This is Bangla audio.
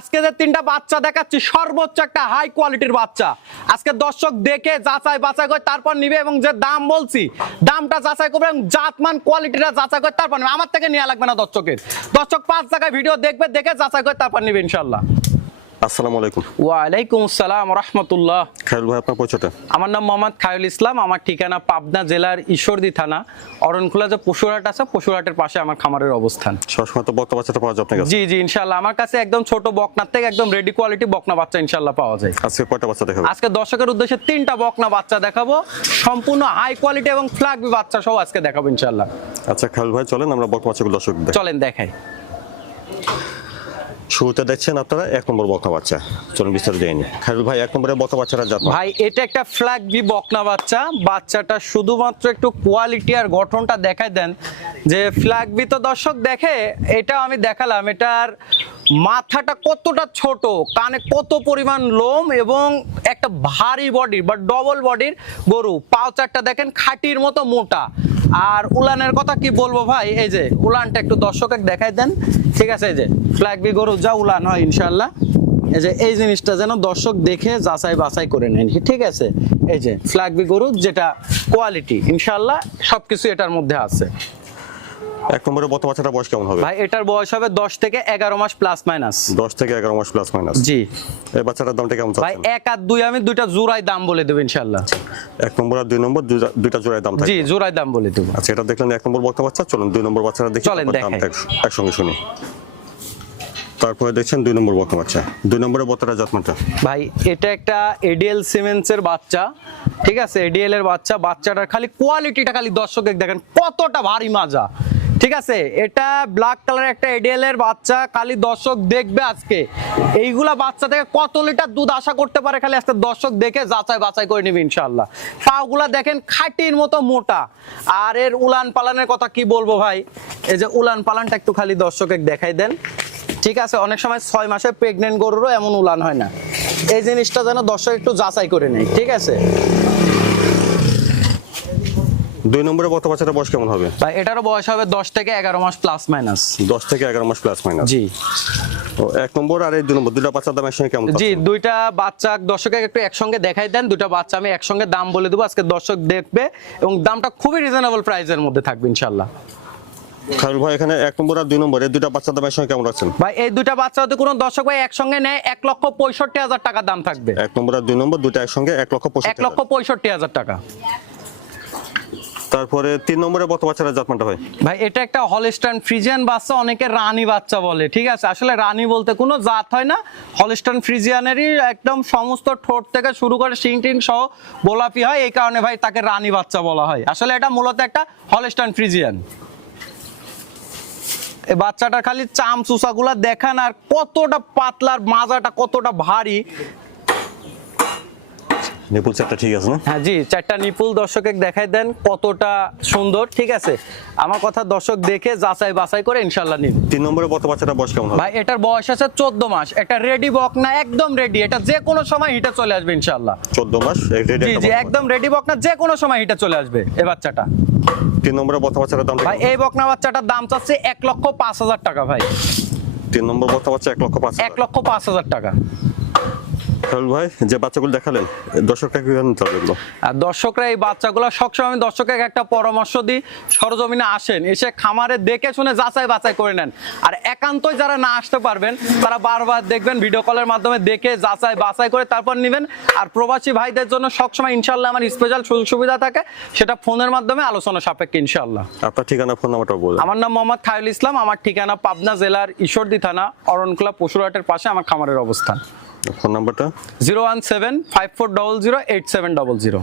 আজকে যে তিনটা বাচ্চা দেখাচ্ছি, সর্বোচ্চ একটা হাই কোয়ালিটির বাচ্চা। আজকে দর্শক দেখে, যাচাই বাছাই করে তারপর নিবে এবং যে দাম বলছি, দামটা যাচাই করবে এবং জাতমান কোয়ালিটিটা যাচাই করে তারপর নিবে। আমার থেকে নেওয়া লাগবে না দর্শকের। দর্শক পাঁচ জায়গায় ভিডিও দেখবে, দেখে যাচাই করে তারপর নিবে ইনশাল্লাহ আসসালামু আলাইকুম। ওয়ালাইকুম আসসালাম রহমতুল্লাহ। খায়রুল ভাই আপনার পরিচয়টা? আমার নাম মোহাম্মদ খায়রুল ইসলাম আমার ঠিকানা পাবনা জেলার ঈশ্বরদী থানা অরণখোলা যে পশুরহাট আছে পশুরহাটের পাশে আমার খামারের অবস্থান। সবসময় তো বক্তা বাচ্চাটা পাওয়া যায় আপনার কাছে? জি জি ইনশাল্লাহ আমার কাছে একদম ছোট বকনার থেকে একদম রেডি কোয়ালিটি বকনা বাচ্চা ইনশাল্লাহ পাওয়া যায়। আজকে কয়টা বাচ্চা দেখাবো? আজকে দর্শকের উদ্দেশ্যে তিনটা বকনা বাচ্চা দেখাবো। সম্পূর্ণ হাই কোয়ালিটি এবং ফ্ল্যাগবি বাচ্চা সহ আজকে দেখাবো ইনশাল্লাহ আচ্ছা খায়রুল ভাই চলেন আমরা বক্তা বাচ্চাগুলো দর্শক চলেন দেখাই। শুরুতে দেখছেন আপনারা, এক নম্বর বক্তা বাচ্চা। চলুন বিস্তারিত দেয়নি খায়রুল ভাই, এক নম্বরে বক্তা বাচ্চাটা জাত ভাই, এটা একটা ফ্ল্যাগ বি বকনা বাচ্চা। বাচ্চাটা শুধুমাত্র একটু কোয়ালিটি আর গঠনটা দেখাই দেন। যে ফ্ল্যাগ বি তো দর্শক দেখে, এটা আমি দেখালাম। এটার মাথাটা কতটা ছোট, কানে কত পরিমাণ লোম এবং একটা ভারী বডির বা ডবল বডির গরু। পাও চারটা দেখেন, খাটির মতো মোটা। আর উলানের কথা কি বলব ভাই? এই যে, উলানটা একটু দর্শকে দেখাই দেন। ঠিক আছে, এই যে ফ্ল্যাগ বি গরু যা উলান হয় ইনশাল্লাহ এই যে, এই জিনিসটা যেন দর্শক দেখে, যাচাই বাছাই করে নেন। ঠিক আছে? এই যে ফ্ল্যাগ বি গরু যেটা কোয়ালিটি ইনশাল্লাহ সবকিছু এটার মধ্যে আছে। এক নম্বরে বক্তা বাচ্চাটা বয়স কেমন হবে? ভাই এটার বয়স হবে দশ থেকে এগারো মাস প্লাস মাইনাস দশ থেকে এগারো মাস প্লাস মাইনাস জি। এই বাচ্চাটার দামটা কেমন ভাই এক আর দুই আমি দুইটা জোড়াই দাম বলে দেবো ইনশাল্লাহ এক নম্বর আর দুই নম্বর দুইটা- জোড়ায় দাম জি থাকবে। জোড়াই দাম বলে দেবো। আচ্ছা এটা দেখলেন এক নম্বর বক্তা বাচ্চা। চলুন দুই নম্বর বাচ্চাটা দেখি চলেন, একসঙ্গে শুনি। তারপরে দেখছেন দুই নম্বর বক্তা বাচ্চা। দুই নম্বরের বক্তাটা জাতমানটা। ভাই এটা একটা এডিএল সিমেন্সের বাচ্চা ঠিক আছে? এডিএল এর বাচ্চা বাচ্চাটার খালি কোয়ালিটিটা খালি দর্শকের দেখেন কতটা ভারী মাজা। ঠিক আছে, এটা ব্ল্যাক কালার একটা এডিএল এর বাচ্চা, খালি দর্শক দেখবে আজকে। এইগুলা বাচ্চা থেকে কত লিটার দুধ আশা করতে পারে খালি আজকে দর্শক দেখে যাচাই বাছাই করে নিবে ইনশাল্লাহ পাগুলা দেখেন খাটির মতো মোটা। আর এর উলান পালানের কথা কি বলব ভাই? এই যে উলান পালানটা একটু খালি দর্শকে দেখাই দেন। ঠিক আছে, অনেক সময় ছয় মাসে প্রেগনেন্ট গরুরও এমন উলান হয় না। এই জিনিসটা যেন দর্শক একটু যাচাই করে নেয়, ঠিক আছে? দুই নম্বরে বক্তা বাচ্চাটা বয়স কেমন হবে? ভাই এটারও বয়স হবে দশ থেকে এগারো মাস প্লাস মাইনাস দশ থেকে এগারো মাস প্লাস মাইনাস জি। ও এক নম্বর আর এই দুই নম্বর দুইটা বাচ্চার দাম একসঙ্গে কেমন জি দুইটা বাচ্চা দর্শকে একটু একসঙ্গে দেখাই দেন দুইটা বাচ্চা আমি একসঙ্গে দাম বলে দেবো আজকে দর্শক দেখবে এবং দামটা খুবই রিজনেবল প্রাইসের মধ্যে থাকবে ইনশাল্লাহ খায়রুল ভাই এখানে এক নম্বর আর দুই নম্বর এই দুইটা একসঙ্গে কেমন রাখছেন? ভাই এই দুইটা বাচ্চা যদি কোনো দর্শক ভাই একসঙ্গে নেয় এক লক্ষ পঁয়ষট্টি হাজার টাকা দাম থাকবে। এক নম্বর আর দুই নম্বর দুইটা একসঙ্গে এক লক্ষ এক লক্ষ পঁয়ষট্টি হাজার টাকা। তারপরে তিন নম্বরে বত বাচ্চারা জাতমানটা হয়। ভাই, এটা একটা হলিস্টান ফ্রিজিয়ান বাচ্চা, অনেকে রানী বাচ্চা বলে, ঠিক আছে? আসলে রানী বলতে কোনো জাত হয় না। হলিস্টান ফ্রিজিয়ানেরই একদম সমস্ত ঠোঁট থেকে শুরু করে শিং টিং সহ গোলাপি হয়, এই কারণে ভাই তাকে রানী বাচ্চা বলা হয়। আসলে এটা মূলত একটা হলিস্টান ফ্রিজিয়ান এই বাচ্চাটার খালি চাম চুষাগুলা দেখান আর কতটা পাতলার মাজাটা কতটা ভারী। নিপুল চারটা ঠিক আছে না? হ্যাঁ জি চারটা নিপুল দর্শকে দেখাই দেন কতটা সুন্দর ঠিক আছে? আমার কথা দর্শক দেখে যাচাই বাছাই করে ইনশাল্লাহ নিন। তিন নম্বরে বত বাচ্চাটা বয়স কেমন ভাই এটার বয়স আছে চোদ্দ মাস। একটা রেডি বক না একদম রেডি এটা যে কোনো সময় হিটে চলে আসবে ইনশাল্লাহ চোদ্দ মাস রেডি জি জি একদম রেডি বক না যে কোনো সময় হিটে চলে আসবে এই বাচ্চাটা। তিন নম্বরে বত বাচ্চাটার দাম ভাই এই বকনা বাচ্চাটার দাম চাচ্ছে এক লক্ষ পাঁচ হাজার টাকা ভাই। তিন নম্বর বত বাচ্চা এক লক্ষ পাঁচ এক লক্ষ পাঁচ হাজার টাকা। ভাই যে বাচ্চাগুলো দেখালেন দর্শকটা কি নিতে হবে এগুলো আর দর্শকরা এই বাচ্চাগুলো সবসময় আমি দর্শকের একটা পরামর্শ দিই সরজমিনে আসেন এসে খামারে দেখে শুনে যাচাই বাছাই করে নেন। আর একান্তই যারা না আসতে পারবেন তারা বারবার দেখবেন ভিডিও কলের মাধ্যমে দেখে যাচাই বাছাই করে তারপর নেবেন। আর প্রবাসী ভাইদের জন্য সবসময় ইনশাল্লাহ আমার স্পেশাল সুযোগ সুবিধা থাকে সেটা ফোনের মাধ্যমে আলোচনা সাপেক্ষে ইনশাল্লাহ আপনার ঠিকানা ফোন নাম্বারটা বলুন আমার নাম মোহাম্মদ খায়ুল ইসলাম আমার ঠিকানা পাবনা জেলার ঈশ্বরদী থানা অরণকুলা পশুরহাটের পাশে আমার খামারের অবস্থান। ফোন নাম্বারটা? Zero one seven five four double zero eight seven double zero.